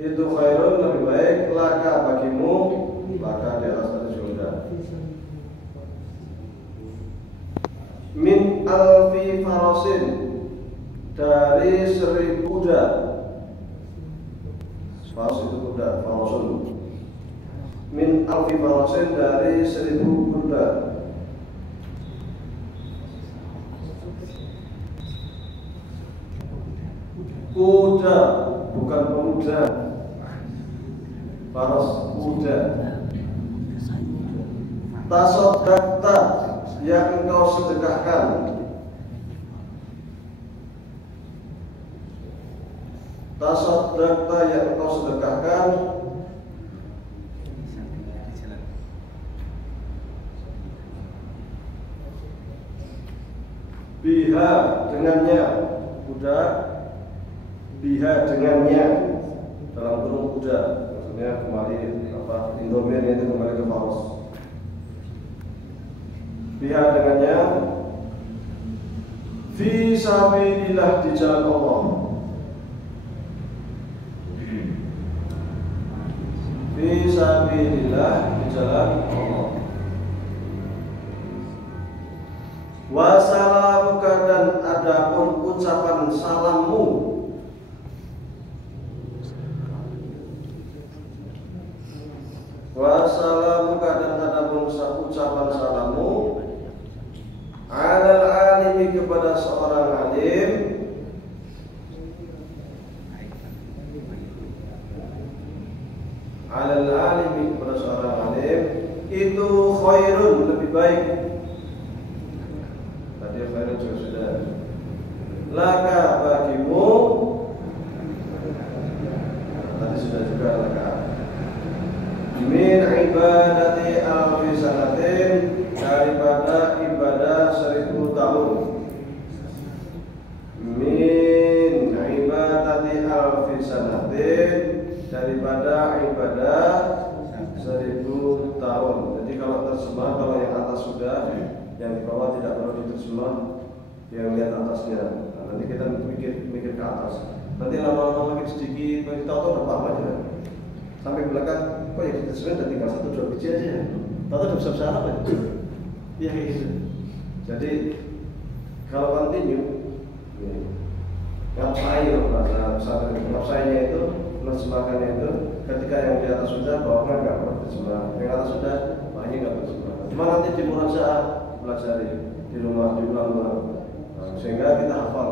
itu khairun lebih baik laka bagimu, laka di atas tadi sudah. Min alfi farasin, dari 1000 kuda. Faras itu kuda, farasun. Min alfi farasin, dari 1000 kuda. Kuda, bukan pemuda. Faras, kuda. Tasaddaqta, yang engkau sedekahkan. Tasaddaqta, yang engkau sedekahkan. Biha, dengannya. Kuda, biha, dengannya. Dalam kurung kuda, maksudnya kembali Indomir itu kembali ke faras. Biha, dengannya. Fi sabilillah, di jalan Allah. Fi sabilillah, di jalan Allah. Wassalamuka, dan adapun ucapan salammu. Wassalamuka, dan adapun ucapan salammu. Alal alimi, kepada seorang alim. Alal alimi, kepada seorang alim. Itu khairun, lebih baik. Tadi khairun juga sudah. Laka, bagimu. Tadi sudah juga laka. Min ibadati alfi sanatin, daripada ibadah 1000 tahun. Min ibadati alfi sanatin, daripada ibadah 1000 tahun. Jadi kalau terjemah, kalau yang atas sudah, yang di bawah tidak perlu diterjemah, yang lihat atasnya. Nah, nanti kita mikir ke atas. Nanti lama-lama makin sedikit, kita tahu udah paham aja. Sampai belakang, kok ya diterjemah udah tinggal 1-2 biji aja. Tahu udah bisa apa ya? Iya kayak gitu. Jadi kalau continue, ngapsainya itu, menerjemahkannya itu, ketika yang di atas sudah, bawahnya nggak perlu terjemah. Yang atas sudah, bawahnya nggak perlu terjemah. Cuma nanti di murajaah pelajari di rumah, diulang-ulang, sehingga kita hafal.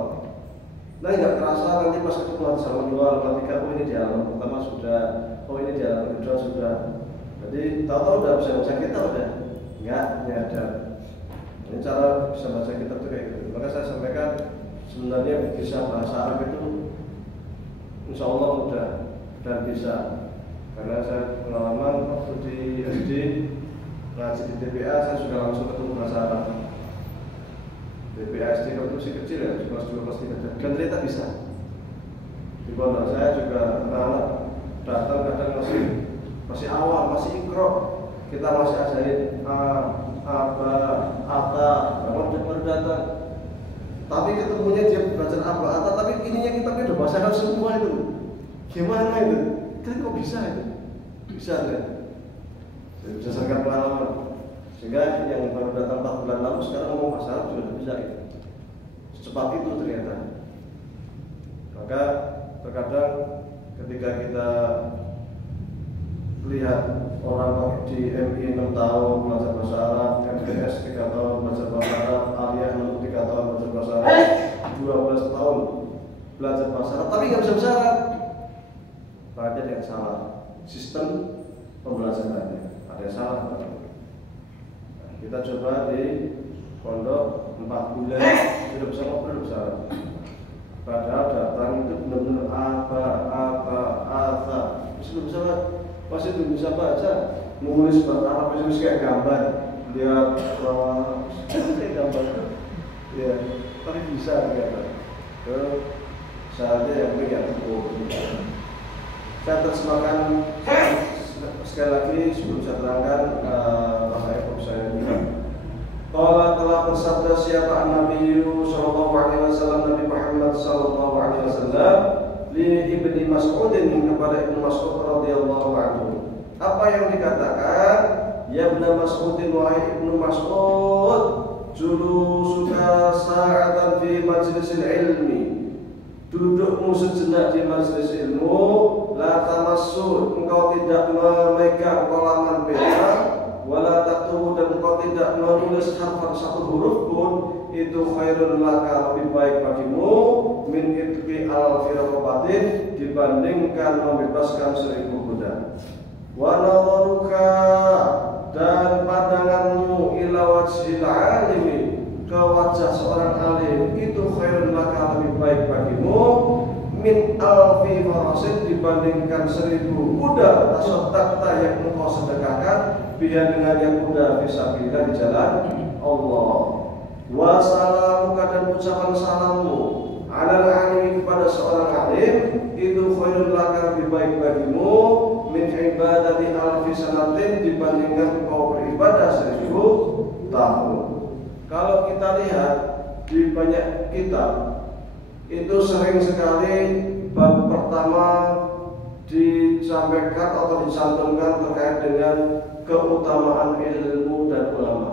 Nah nggak terasa nanti pas ketemu sama 2, halaman 3, oh ini di halaman pertama sudah, oh ini di halaman kedua sudah. Jadi tahu-tahu udah bisa baca kita udah nggak nyadar. Ini cara bisa baca kita tuh kayak gitu. Maka saya sampaikan sebenarnya bisa bahasa Arab itu insya Allah mudah dan bisa. Karena saya pengalaman waktu di SD ngaji di TPA, saya sudah langsung ketemu bahasa Arab. TPA SD waktu masih kecil ya, kelas 2, kelas 3, dan ternyata bisa. Di pondok saya juga anak-anak datang kadang masih awal, masih ikro, kita masih ajarin aba, ata, baru datang. Tapi ketemunya dia belajar aba, ata, tapi ininya kitabnya udah bahasa Arab semua itu. Gimana itu? Kan kok bisa itu? Bisa kan? Berdasarkan pengalaman. Sehingga yang baru datang 4 bulan lalu sekarang ngomong bahasa Arab juga bisa itu. Secepat itu ternyata. Maka terkadang ketika kita lihat orang di MI 6 tahun belajar bahasa Arab, MTS 3 tahun belajar bahasa Arab, Aliyah 3 tahun belajar bahasa Arab, 12 tahun belajar bahasa Arab, tapi nggak bisa bahasa Arab. Berarti ada yang salah. Sistem pembelajarannya ada yang salah. Nah, kita coba di pondok 4 bulan sudah bisa ngobrol bahasa Arab. Padahal datang itu benar-benar apa, masih belum bisa baca, nulis Arab itu kayak gambar, dia kayak gambar, ya, tapi bisa ternyata. Saatnya yang punya buku. Saya terjemahkan sekali lagi sebelum saya terangkan bahaya saya ini. Qala telah bersabda siapa Nabi sallallahu alaihi wasallam, Nabi Muhammad sallallahu alaihi wasallam, li Ibnu Mas'udin kepada Ibnu Mas'ud radhiyallahu anhu. Apa yang dikatakan? Ya Ibnu Mas'udin, wahai Ibnu Mas'ud, julusuka sa'atan fi majlisil ilmi, dudukmu sejenak di majelis ilmu, la tamassu, engkau tidak memegang kolaman pena, wala taktubu, dan engkau tidak menulis harfan satu huruf pun, itu khairun laka, lebih baik bagimu, min itqi alfi raqabatin, dibandingkan membebaskan 1000 budak. Wa nadharuka, dan pandanganmu ila wajhil alimi, ke wajah seorang alim, itu khairun laka, lebih baik bagimu, min alfi farasin, dibandingkan 1000 kuda tasaddaqta yang engkau sedekahkan biha dengan yang kuda fisabilillah, di jalan Allah. Wa salamuka, dan ucapan salammu alal alim, kepada seorang alim, itu khairun laka, lebih baik bagimu, min ibadati alfi sanatin, dibandingkan engkau beribadah 1000 tahun. Kalau kita lihat di banyak kitab, itu sering sekali bab pertama disampaikan atau dicantumkan terkait dengan keutamaan ilmu dan ulama.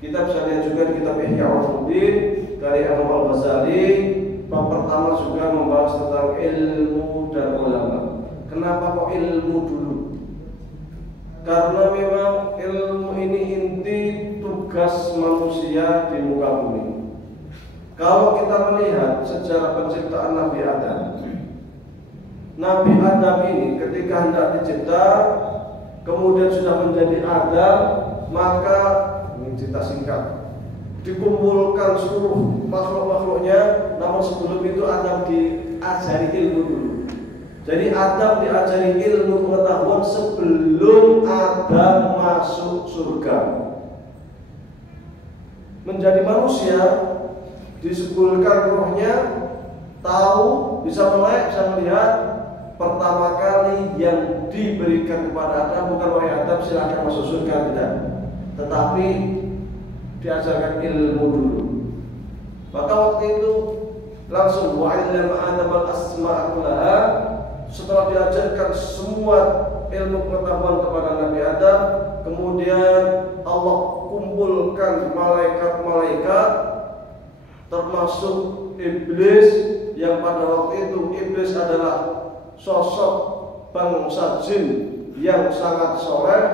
Kita bisa lihat juga di kitab Ihya Ulumuddin dari Imam Al-Ghazali, bab pertama juga membahas tentang ilmu dan ulama. Kenapa kok ilmu dulu? Karena memang ilmu ini inti tugas manusia di muka bumi. Kalau kita melihat sejarah penciptaan Nabi Adam, Nabi Adam ini ketika hendak dicipta, kemudian sudah menjadi Adam, maka ini cerita singkat, dikumpulkan seluruh makhluk-makhluknya. Namun sebelum itu Adam diajari ilmu dulu. Jadi Adam diajari ilmu pengetahuan sebelum Adam masuk surga. Menjadi manusia, disebulkan rohnya, tahu, bisa melek, bisa melihat. Pertama kali yang diberikan kepada Adam bukan wahai Adam silahkan masuk surga, tidak, tetapi diajarkan ilmu dulu. Maka waktu itu langsung wa'allama Adam al-asma'a kullaha. Setelah diajarkan semua ilmu pengetahuan kepada Nabi Adam, kemudian Allah kumpulkan malaikat-malaikat, termasuk iblis, yang pada waktu itu iblis adalah sosok bangsa jin yang sangat soleh,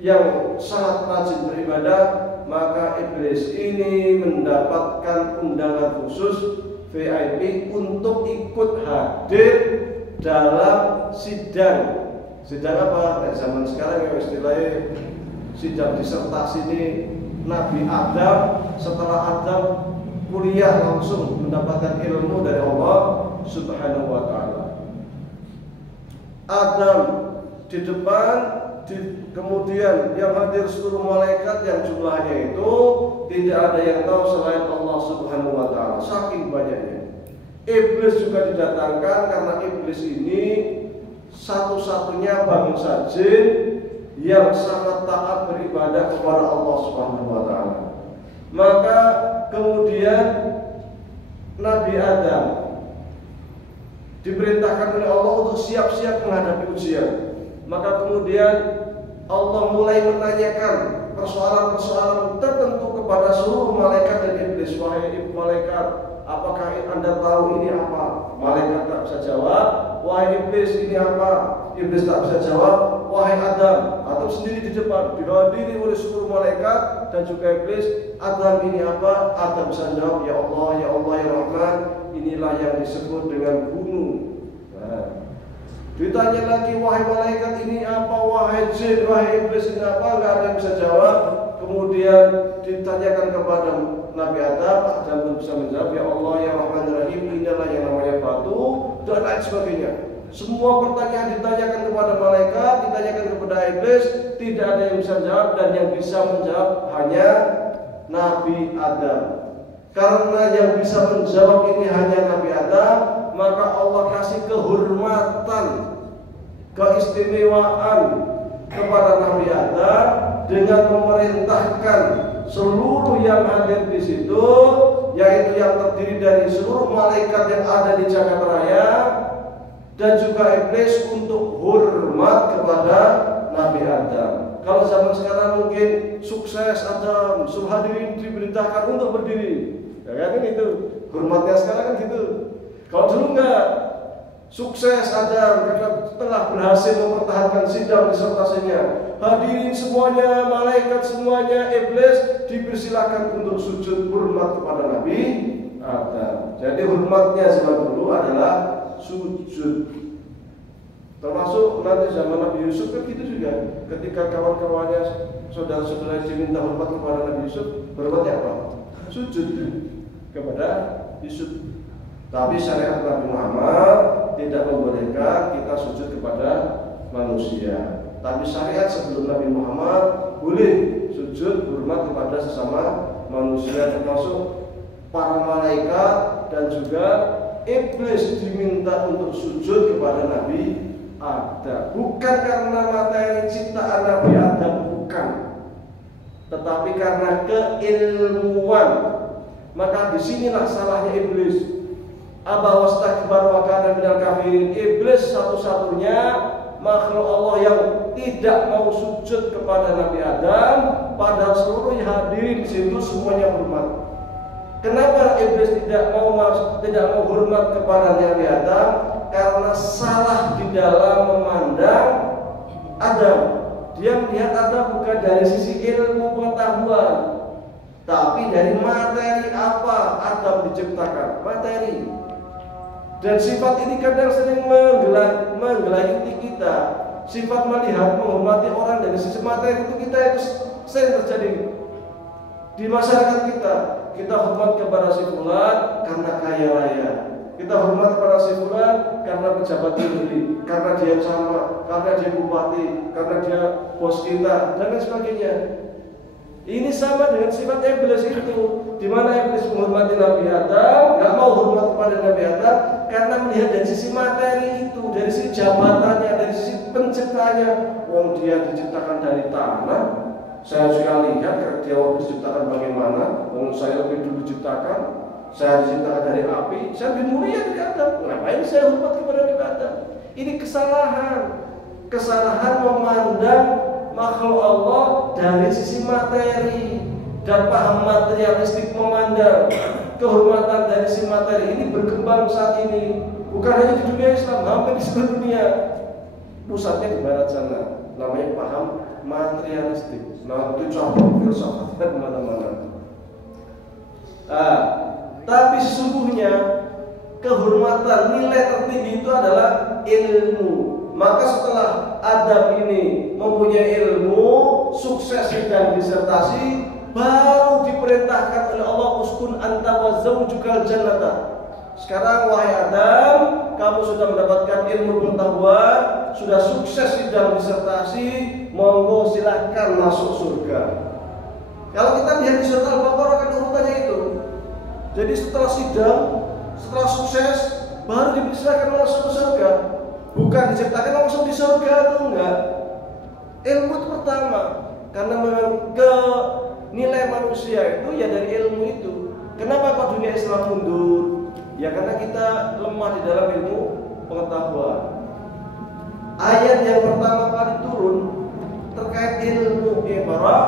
yang sangat rajin beribadah. Maka iblis ini mendapatkan undangan khusus VIP untuk ikut hadir dalam sidang. Sidang apa? Zaman sekarang yang istilahnya sidang disertasi ini Nabi Adam. Setelah Adam kuliah langsung mendapatkan ilmu dari Allah Subhanahu wa ta'ala. Adam di depan, kemudian yang hadir seluruh malaikat yang jumlahnya itu tidak ada yang tahu selain Allah Subhanahu wa ta'ala, saking banyaknya. Iblis juga didatangkan karena iblis ini satu-satunya bangsa jin yang sangat taat beribadah kepada Allah Subhanahu wa ta'ala. Maka kemudian Nabi Adam diperintahkan oleh Allah untuk siap-siap menghadapi ujian. Maka kemudian Allah mulai menanyakan persoalan-persoalan tertentu kepada seluruh malaikat dan iblis. Wahai malaikat, apakah Anda tahu ini apa? Malaikat tak bisa jawab. Wahai iblis, ini apa? Iblis tak bisa jawab. Wahai Adam, Adam sendiri di depan, dihadiri oleh seluruh malaikat dan juga iblis. Adam, ini apa? Adam bisa jawab, ya Allah, ya Allah, ya Rahman. Inilah yang disebut dengan gunung. Ditanya lagi, wahai malaikat ini apa, wahai jin, wahai iblis ini apa, nggak ada yang bisa jawab. Kemudian ditanyakan kepada Nabi Adam, Adam pun bisa menjawab, ya Allah, ya Rahman Rahim, inilah yang namanya batu, dan lain sebagainya. Semua pertanyaan ditanyakan kepada malaikat, ditanyakan kepada iblis, tidak ada yang bisa jawab, dan yang bisa menjawab hanya Nabi Adam. Karena yang bisa menjawab ini hanya Nabi Adam, maka Allah kasih kehormatan, keistimewaan kepada Nabi Adam dengan memerintahkan seluruh yang hadir di situ, yaitu yang terdiri dari seluruh malaikat yang ada di jagat raya dan juga iblis untuk hormat kepada Nabi Adam. Kalau zaman sekarang mungkin sukses Adam, hadirin diperintahkan untuk berdiri, ya kan itu hormatnya sekarang kan gitu. Kalau dulu enggak, sukses Adam karena telah berhasil mempertahankan sidang disertasinya. Hadirin semuanya, malaikat semuanya, iblis dipersilakan untuk sujud hormat kepada Nabi Adam. Jadi hormatnya zaman dulu adalah sujud. Termasuk nanti zaman Nabi Yusuf kan gitu juga. Ketika kawan-kawannya, saudara-saudara diminta hormat kepada Nabi Yusuf, hormatnya apa? Sujud kepada Yusuf. Tapi syariat Nabi Muhammad tidak membolehkan kita sujud kepada manusia. Tapi syariat sebelum Nabi Muhammad boleh sujud hormat kepada sesama manusia, termasuk para malaikat dan juga iblis diminta untuk sujud kepada Nabi Adam. Bukan karena materi ciptaan Nabi Adam, bukan, tetapi karena keilmuan. Maka disinilah salahnya iblis. Aba wastakbar wa kana minal kafirin. Iblis satu-satunya makhluk Allah yang tidak mau sujud kepada Nabi Adam, padahal seluruh hadirin di situ semuanya hormat. Kenapa iblis tidak mau hormat kepada Nabi Adam? Karena salah di dalam memandang Adam. Dia melihat Adam bukan dari sisi ilmu pengetahuan, tapi dari materi apa Adam diciptakan, materi. Dan sifat ini kadang sering menggelayuti kita. Sifat melihat, menghormati orang dari sisi materi itu kita itu sering terjadi di masyarakat kita. Kita hormat kepada si fulan karena kaya raya. Kita hormat kepada si fulan karena pejabat tinggi, karena dia camat, karena dia bupati, karena dia bos kita, dan lain sebagainya. Ini sama dengan sifat iblis itu, di mana iblis menghormati Nabi Adam, nggak mau hormat kepada Nabi Adam karena melihat dari sisi materi itu, dari sisi jabatannya, dari sisi penciptanya. Wong dia diciptakan dari tanah, saya juga lihat dia waktu diciptakan bagaimana. Wong saya lebih dulu diciptakan, saya diciptakan dari api, saya lebih mulia dari Adam. Ngapain saya hormat kepada Nabi Adam? Ini kesalahan memandang makhluk Allah dari sisi materi dan paham materialistik. Memandang kehormatan dari sisi materi ini berkembang saat ini, bukan hanya di dunia Islam, hampir di seluruh dunia. Pusatnya di barat sana, namanya paham materialistik. Nah, itu cabang filsafat kemana-mana. Tapi sesungguhnya kehormatan, nilai tertinggi itu adalah ilmu. Maka setelah Adam ini mempunyai ilmu, sukses dan disertasi, baru diperintahkan oleh Allah, uskun anta wa zaujukal jannata. Sekarang wahai Adam, kamu sudah mendapatkan ilmu pengetahuan, sudah sukses dalam disertasi, monggo silahkan masuk surga. Kalau kita lihat di surah Al-Baqarah kan urutannya itu. Jadi setelah sidang, setelah sukses, baru dipersilakan masuk ke surga. Bukan diciptakan langsung di surga atau enggak. Ilmu itu pertama, karena memang ke nilai manusia itu ya dari ilmu itu. Kenapa kok dunia Islam mundur? Ya karena kita lemah di dalam ilmu pengetahuan. Ayat yang pertama kali turun terkait ilmu iqra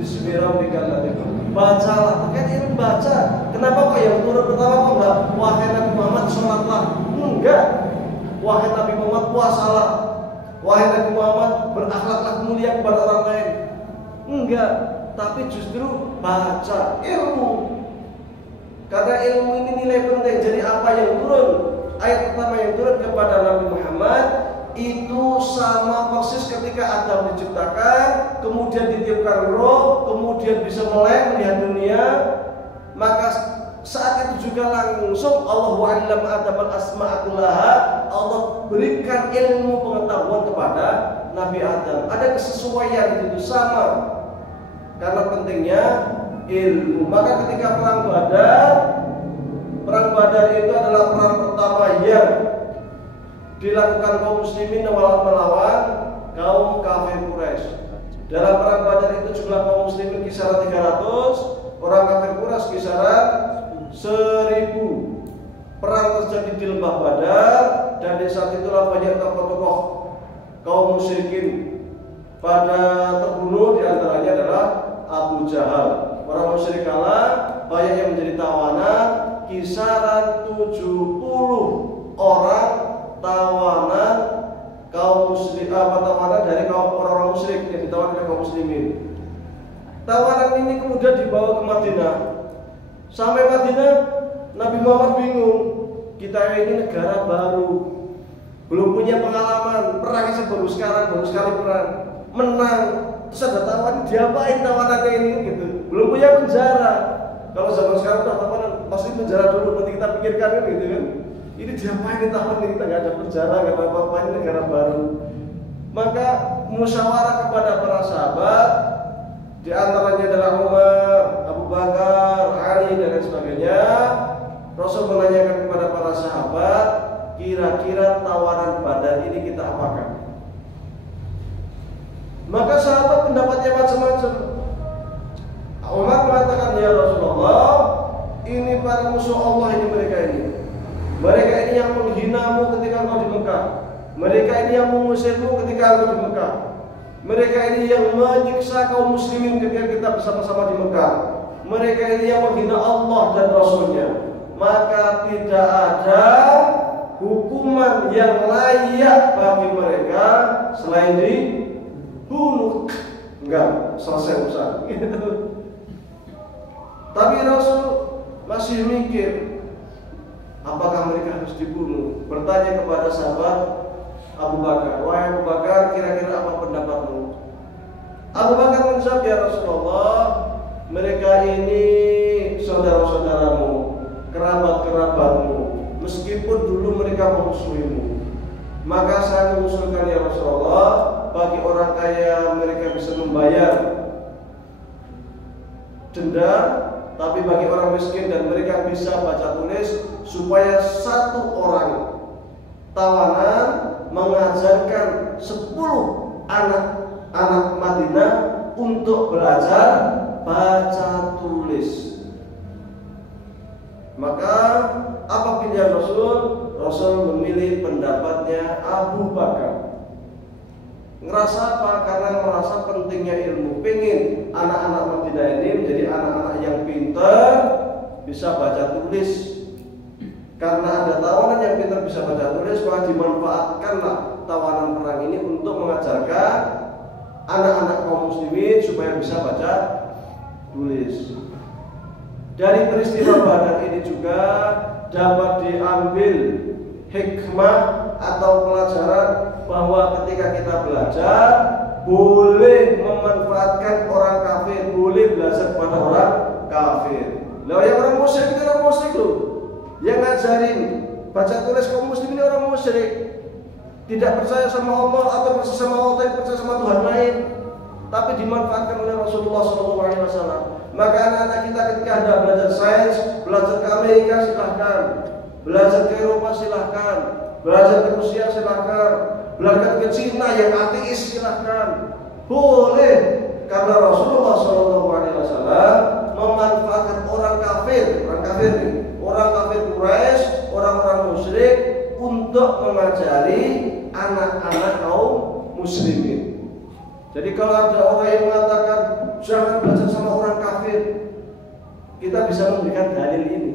bismi rabbikal ladzi khalaq. Bacalah, terkait ilmu baca. Kenapa kok yang turun pertama kok enggak wahai Nabi Muhammad sholatlah? Enggak. Wahai Nabi Muhammad puasalah. Wahai Nabi Muhammad berakhlaklah mulia kepada orang lain. Enggak, tapi justru baca ilmu. Karena ilmu ini nilai penting. Jadi apa yang turun, ayat pertama yang turun kepada Nabi Muhammad itu sama persis ketika Adam diciptakan, kemudian ditiupkan roh, kemudian bisa melek melihat dunia. Maka saat itu juga langsung Allah wa'allam Adam al-asma'a kullaha, Allah berikan ilmu pengetahuan kepada Nabi Adam. Ada kesesuaian itu sama. Karena pentingnya ilmu. Maka ketika perang Badar itu adalah perang pertama yang dilakukan kaum muslimin melawan kaum kafir Quraisy. Dalam perang Badar itu jumlah kaum muslimin kisaran 300, orang kafir Quraisy kisaran 1000. Perang terjadi di lembah Badar, dan di saat itulah banyak tokoh-tokoh kaum musyrikin pada terbunuh, diantaranya adalah Abu Jahal. Orang musyrik kala banyak yang menjadi tawanan, kisaran 70 orang tawanan kaum muslim, tawanan dari kaum orang musyrik yang ditawan oleh kaum muslimin. Tawanan ini kemudian dibawa ke Madinah. Sampai Madinah, Nabi Muhammad bingung. Kita ini negara baru, belum punya pengalaman, perangnya baru sekali perang, menang. Terus ada tawanan, diapain tawanannya ini gitu? Belum punya penjara. Kalau zaman sekarang udah tawanan, pasti penjara dulu, nanti kita pikirkan kan gitu kan. Ini diapain nih tawanan, kita nggak ada penjara, nggak apa-apa, ini negara baru. Maka musyawarah kepada para sahabat, di antaranya adalah Umar, Abu Bakar, Ali dan lain sebagainya. Rasul menanyakan kepada para sahabat, kira-kira tawanan Badar ini kita apakan? Maka sahabat pendapatnya macam-macam. Umar mengatakan, ya Rasulullah, ini para musuh Allah ini mereka ini. Mereka ini yang menghinamu ketika engkau di Mekah. Mereka ini yang mengusirmu ketika engkau di Mekah. Mereka ini yang menyiksa kaum muslimin ketika kita bersama-sama di Mekah. Mereka ini yang menghina Allah dan Rasulnya. Maka tidak ada hukuman yang layak bagi mereka selain dibunuh. Enggak, selesai urusan. Tapi Rasul masih mikir, apakah mereka harus dibunuh? Bertanya kepada sahabat Abu Bakar, wahai Abu Bakar, kira-kira apa pendapatmu? Abu Bakar menjawab, ya Rasulullah, mereka ini saudara-saudaramu, kerabat-kerabatmu, meskipun dulu mereka memusuhimu. Maka saya mengusulkan, ya Rasulullah, bagi orang kaya mereka bisa membayar denda, tapi bagi orang miskin dan mereka bisa baca tulis, supaya satu orang tawanan mengajarkan 10 anak-anak Madinah untuk belajar baca tulis. Maka apa pilihan Rasul? Rasul memilih pendapatnya Abu Bakar. Ngerasa apa? Karena merasa pentingnya ilmu. Pengen anak-anak Madinah ini menjadi anak-anak yang pintar, bisa baca tulis. Karena ada tawanan yang pintar bisa baca tulis, maka dimanfaatkanlah tawanan perang ini untuk mengajarkan anak-anak kaum muslimin supaya bisa baca tulis. Dari peristiwa Badar ini juga dapat diambil hikmah atau pelajaran bahwa ketika kita belajar boleh memanfaatkan orang kafir, boleh belajar kepada orang kafir. Lah yang orang musyrik itu orang musyrik loh. Yang ngajarin baca tulis kaum muslimin ini orang musyrik. Tidak percaya sama Allah atau percaya sama Allah tapi percaya sama Tuhan lain. Tapi dimanfaatkan oleh Rasulullah SAW. Maka anak-anak kita ketika Anda belajar sains, belajar ke Amerika silahkan, belajar ke Eropa silahkan, belajar ke Rusia silahkan, belajar ke Cina yang ateis silahkan. Boleh, karena Rasulullah SAW memanfaatkan orang kafir ini, orang kafir Quraisy, orang-orang musyrik untuk mengajari anak-anak kaum muslimin. Jadi kalau ada orang yang mengatakan jangan belajar sama orang kafir, kita bisa memberikan dalil ini.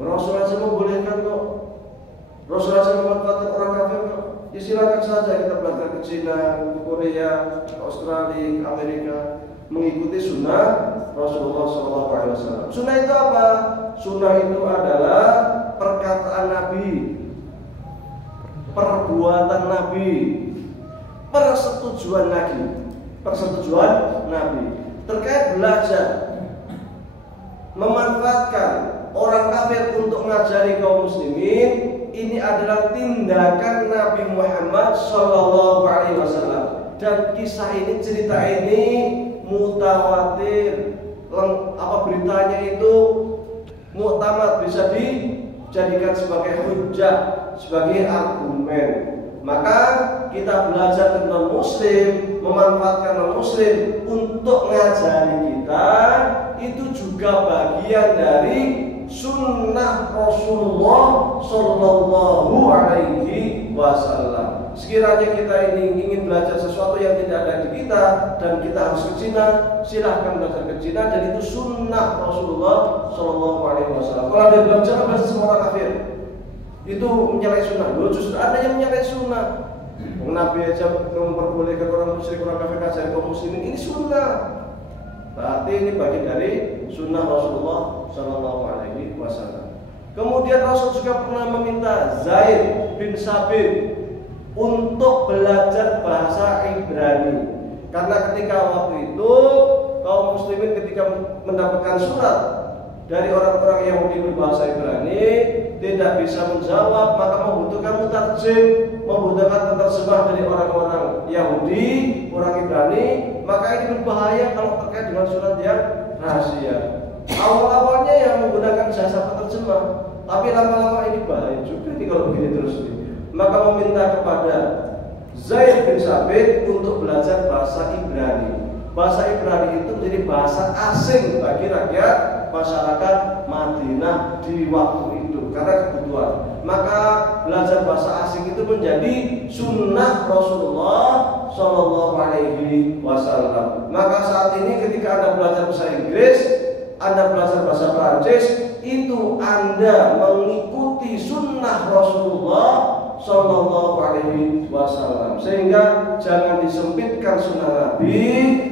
Rasul saja membolehkan kok. Rasul saja memanfaatkan orang kafir kok. Ya silakan saja kita belajar ke Cina, ke Korea, ke Australia, ke Amerika, mengikuti sunnah Rasulullah SAW. Sunnah itu apa? Sunnah itu adalah perkataan Nabi, perbuatan Nabi, persetujuan Nabi terkait belajar, memanfaatkan orang kafir untuk mengajari kaum muslimin. Ini adalah tindakan Nabi Muhammad SAW. Dan kisah ini, cerita ini mutawatir, beritanya itu muktamad, bisa dijadikan sebagai hujjah, sebagai argumen. Maka kita belajar tentang muslim, memanfaatkan non-muslim untuk mengajari kita, itu juga bagian dari sunnah Rasulullah Sallallahu Alaihi Wasallam. Sekiranya kita ini ingin belajar sesuatu yang tidak ada di kita dan kita harus ke Cina, silahkan belajar ke Cina, dan itu sunnah Rasulullah Sallallahu Alaihi Wasallam. Kalau ada belajar bahasa semua orang kafir, itu menyalahi sunnah. Loh, justru ada yang menyalahi sunnah. Nabi aja memperbolehkan orang musyrik, orang kafir ajaran kaum muslimin, ini sunnah. Berarti ini bagian dari sunnah Rasulullah Sallallahu Alaihi Wasallam. Kemudian Rasul juga pernah meminta Zaid bin Sabit untuk belajar bahasa Ibrani, karena ketika waktu itu kaum muslimin ketika mendapatkan surat dari orang-orang Yahudi berbahasa Ibrani tidak bisa menjawab, maka membutuhkan mutarjim, membutuhkan penerjemah dari orang-orang Yahudi, orang Ibrani. Maka ini berbahaya kalau terkait dengan surat yang rahasia. Awal-awalnya yang menggunakan jasa penerjemah, tapi lama-lama ini bahaya juga nih kalau begini terus nih. Maka meminta kepada Zaid bin Sabit untuk belajar bahasa Ibrani. Bahasa Ibrani itu menjadi bahasa asing bagi rakyat masyarakat Madinah di waktu itu karena kebutuhan. Maka belajar bahasa asing itu menjadi sunnah Rasulullah Sallallahu Alaihi Wasallam. Maka saat ini ketika Anda belajar bahasa Inggris, Anda belajar bahasa Prancis, itu Anda mengikuti sunnah Rasulullah Sallallahu Alaihi Wasallam. Sehingga jangan disempitkan sunnah Nabi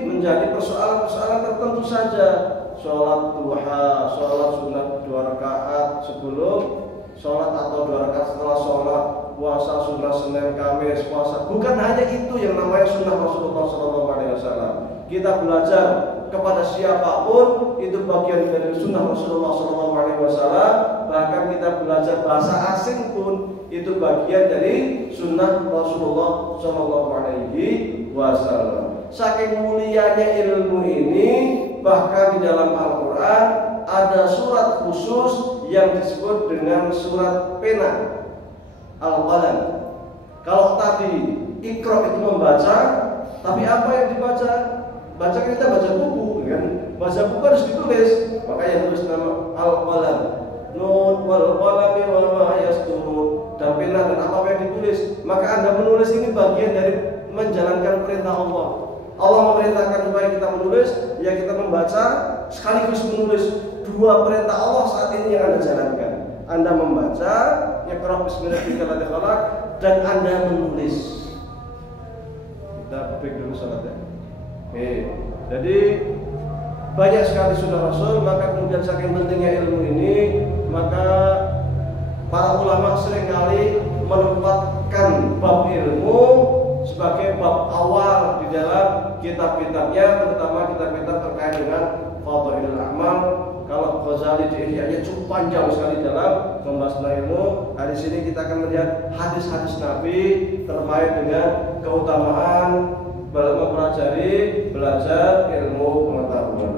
menjadi persoalan-persoalan tertentu saja. Sholat duha, sholat sunat 2 rakaat sebelum sholat atau 2 rakaat setelah sholat, puasa sunnah Senin Kamis, puasa. Bukan hanya itu yang namanya sunnah Rasulullah SAW. Kita belajar kepada siapapun itu bagian dari sunnah Rasulullah SAW. Bahkan kita belajar bahasa asing pun itu bagian dari sunnah Rasulullah SAW. Saking mulianya ilmu ini, bahkan di dalam Al-Quran ada surat khusus yang disebut dengan surat pena, Al-Qalam. Kalau tadi Iqra itu membaca, tapi apa yang dibaca? Baca kita baca buku, kan? Baca buku harus ditulis, makanya tulis nama Al-Qalam. Nun wal qalami wa ma yasturun. Dan pena dan apa yang ditulis. Maka Anda menulis ini bagian dari menjalankan perintah Allah. Allah memerintahkan supaya kita menulis, ya kita membaca sekaligus menulis. 2 perintah Allah saat ini yang Anda jalankan. Anda membaca, Iqra bismillahirrahmanirrahim, dan Anda menulis. Kita break dulu salatnya. Oke. Jadi banyak sekali sunnah Rasul, maka kemudian saking pentingnya ilmu ini, maka para ulama seringkali menempatkan bab ilmu sebagai bab awal di dalam kitab-kitabnya, terutama kitab-kitab terkait dengan Fadhailul A'mal. Kalau Ghazali di Ihya'nya cukup panjang sekali dalam membahas ilmu. Hari sini kita akan melihat hadis-hadis Nabi terkait dengan keutamaan mempelajari, belajar ilmu pengetahuan.